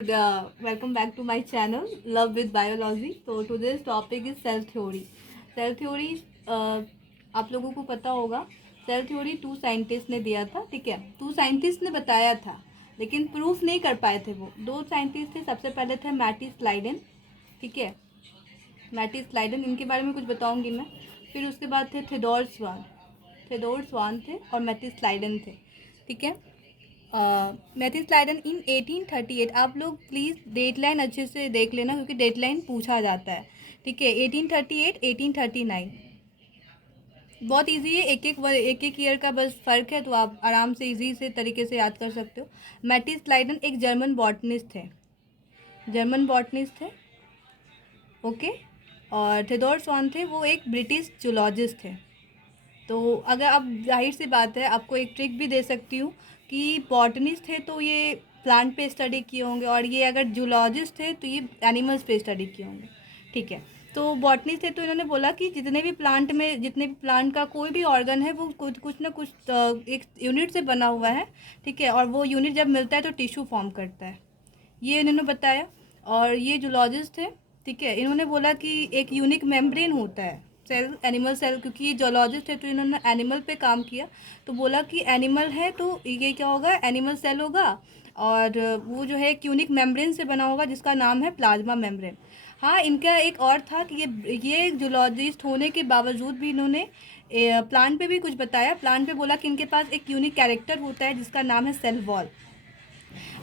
Welcome back to my channel Love with Biology. So today's topic is cell theory. Cell theory आप लोगों को पता होगा, cell theory to scientist ने दिया था. ठीक है, टू साइंटिस्ट ने बताया था लेकिन प्रूफ नहीं कर पाए थे. वो दो साइंटिस्ट थे. सबसे पहले थे मैटिस लाइडेन. ठीक है, मैटिस लाइडेन, इनके बारे में कुछ बताऊंगी मैं. फिर उसके बाद थे थेओडोर स्वान थे और मैटिस लाइडेन थे. ठीक है, मैथिस लाइडन इन 1838. आप लोग प्लीज़ डेटलाइन अच्छे से देख लेना क्योंकि डेटलाइन पूछा जाता है. ठीक है, 1838 1839 बहुत इजी है. एक ईयर का बस फ़र्क है, तो आप आराम से इजी से तरीके से याद कर सकते हो. मैथिस लाइडन एक जर्मन बॉटनिस्ट थे. ओके, और थेओडोर स्वान थे, वो एक ब्रिटिश जूलॉजिस्ट थे. तो अगर आप, जाहिर सी बात है, आपको एक ट्रिक भी दे सकती हूँ कि बॉटनिस्ट थे तो ये प्लांट पे स्टडी किए होंगे, और ये अगर जूलॉजिस्ट थे तो ये एनिमल्स पे स्टडी किए होंगे. ठीक है, तो बॉटनिस्ट थे तो इन्होंने बोला कि जितने भी प्लांट का कोई भी ऑर्गन है वो कुछ ना कुछ एक यूनिट से बना हुआ है. ठीक है, और वो यूनिट जब मिलता है तो टिश्यू फॉर्म करता है, ये इन्होंने बताया. और ये जूलॉजिस्ट थे. ठीक है, इन्होंने बोला कि एक यूनिक मेम्ब्रेन होता है सेल, एनिमल सेल, क्योंकि ये जोलॉजिस्ट है तो इन्होंने एनिमल पे काम किया. तो बोला कि एनिमल है तो ये क्या होगा, एनिमल सेल होगा, और वो जो है एक यूनिक मेम्ब्रेन से बना होगा जिसका नाम है प्लाज्मा मेम्ब्रेन. हाँ, इनका एक और था कि ये जूलॉजिस्ट होने के बावजूद भी इन्होंने प्लांट पे भी कुछ बताया. प्लांट पे बोला कि इनके पास एक यूनिक कैरेक्टर होता है जिसका नाम है सेल वॉल.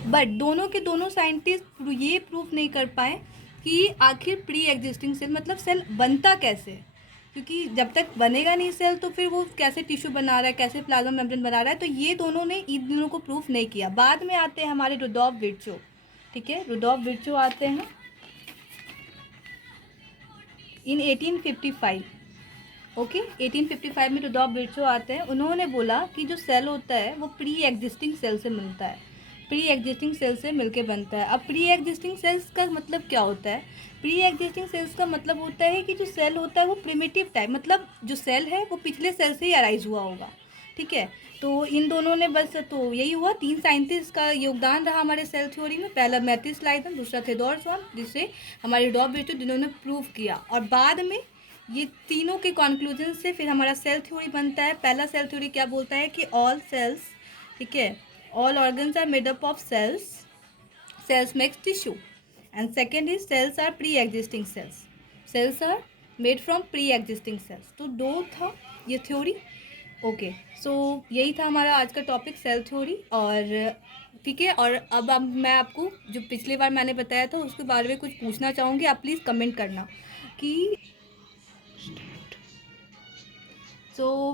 बट दोनों के दोनों साइंटिस्ट ये प्रूफ नहीं कर पाए कि आखिर प्री एग्जिस्टिंग सेल मतलब सेल बनता कैसे है, क्योंकि जब तक बनेगा नहीं सेल तो फिर वो कैसे टिश्यू बना रहा है, कैसे प्लाज्मा मेम्ब्रेन बना रहा है. तो ये दोनों ने इन दोनों को प्रूफ नहीं किया. बाद में आते हैं हमारे रुडोल्फ विर्चो. ठीक है, रुडोल्फ विर्चो आते हैं इन 1855. ओके, 1855 में रुडोल्फ विर्चो आते हैं. उन्होंने बोला कि जो सेल होता है वो प्री एग्जिस्टिंग सेल से मिलता है, प्री एग्जिस्टिंग सेल से मिलके बनता है. अब प्री एग्जिस्टिंग सेल्स का मतलब क्या होता है? प्री एग्जिस्टिंग सेल्स का मतलब होता है कि जो सेल होता है वो प्रिमिटिव टाइप, मतलब जो सेल है वो पिछले सेल से ही अराइज हुआ होगा. ठीक है, तो इन दोनों ने बस, तो यही हुआ. तीन साइंटिस्ट का योगदान रहा हमारे सेल थ्योरी में. पहला मैथिस लाइडन, दूसरा थेओडोर स्वान, जिससे हमारे रुडोल्फ विर्चो, जिन्होंने प्रूव किया. और बाद में ये तीनों के कंक्लूजन से फिर हमारा सेल थ्योरी बनता है. पहला सेल थ्योरी क्या बोलता है कि ऑल सेल्स, ठीक है, all organs are made up of cells makes tissue. And second is cells are pre-existing cells are made from pre-existing cells. तो दो था ये थ्योरी. ओके, सो यही था हमारा आज का टॉपिक, सेल थ्योरी. और ठीक है, और अब मैं आपको जो पिछली बार मैंने बताया था उसके बारे में कुछ पूछना चाहूँगी. आप प्लीज़ कमेंट करना कि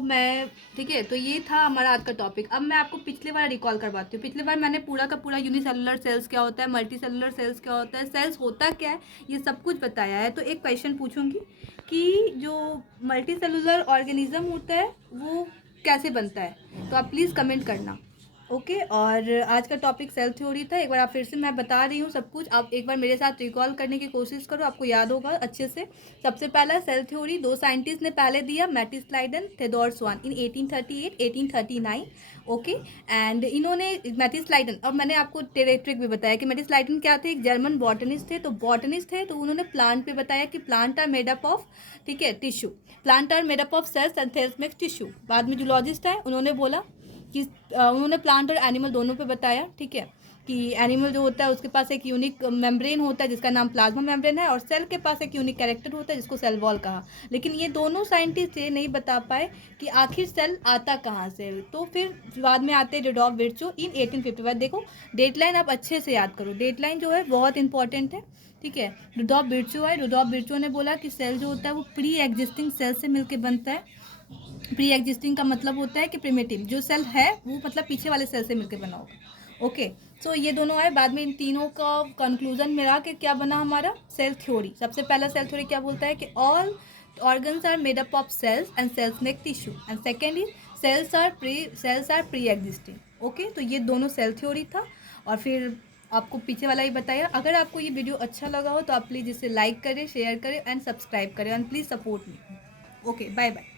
मैं, ठीक है, तो ये था हमारा आज का टॉपिक. अब मैं आपको पिछले बार रिकॉल करवाती हूँ. पिछले बार मैंने पूरा का पूरा यूनिसेलुलर सेल्स क्या होता है, मल्टी सेलुलर सेल्स क्या होता है, सेल्स होता क्या है, ये सब कुछ बताया है. तो एक क्वेश्चन पूछूंगी कि जो मल्टी सेलुलर ऑर्गेनिज्म होता है वो कैसे बनता है, तो आप प्लीज़ कमेंट करना. ओके, और आज का टॉपिक सेल थ्योरी था. एक बार आप फिर से, मैं बता रही हूँ सब कुछ, आप एक बार मेरे साथ रिकॉल करने की कोशिश करो, आपको याद होगा अच्छे से. सबसे पहला सेल थ्योरी दो साइंटिस्ट ने पहले दिया, Matthias Schleiden, Theodor Schwann, in 1838 1839. Okay, and इन्होंने मैथिस लाइडन, और मैंने आपको ट्रिक भी बताया कि मैथिस लाइडन क्या थे, एक जर्मन बॉटनिस्ट थे. तो बॉटनिस्ट थे तो उन्होंने प्लांट पे बताया कि plant are made up of, ठीक है, tissue. Plant are made up of cells and cells make tissue. बाद में जूलॉजिस्ट आए, उन्होंने बोला कि उन्होंने प्लांट और एनिमल दोनों पे बताया. ठीक है, कि एनिमल जो होता है उसके पास एक यूनिक मेम्ब्रेन होता है जिसका नाम प्लाज्मा मेम्ब्रेन है, और सेल के पास एक यूनिक कैरेक्टर होता है जिसको सेल वॉल कहा. लेकिन ये दोनों साइंटिस्ट ये नहीं बता पाए कि आखिर सेल आता कहाँ से. तो फिर बाद में आते हैं रुडोल्फ विर्चो इन 1855. देखो डेटलाइन आप अच्छे से याद करो, डेटलाइन जो है बहुत इंपॉर्टेंट है. ठीक है, रुडोल्फ विर्चो है, रुडोल्फ विर्चो ने बोला कि सेल जो होता है वो प्री एग्जिस्टिंग सेल से मिलकर बनता है. प्री एग्जिस्टिंग का मतलब होता है कि प्रिमिटिव जो सेल है वो मतलब पीछे वाले सेल से मिलकर बना होगा. ओके, सो ये दोनों आए. बाद में इन तीनों का कंक्लूजन मिला के क्या बना हमारा सेल थ्योरी. सबसे पहला सेल थ्योरी क्या बोलता है कि all organs are made up of cells and cells make tissue. And second is cells are pre existing. Okay, तो ये दोनों सेल थ्योरी था. और फिर आपको पीछे वाला ही बताया. अगर आपको ये वीडियो अच्छा लगा हो तो आप प्लीज़ इसे लाइक करें, शेयर करें एंड सब्सक्राइब करें, and please support me. Okay, bye bye.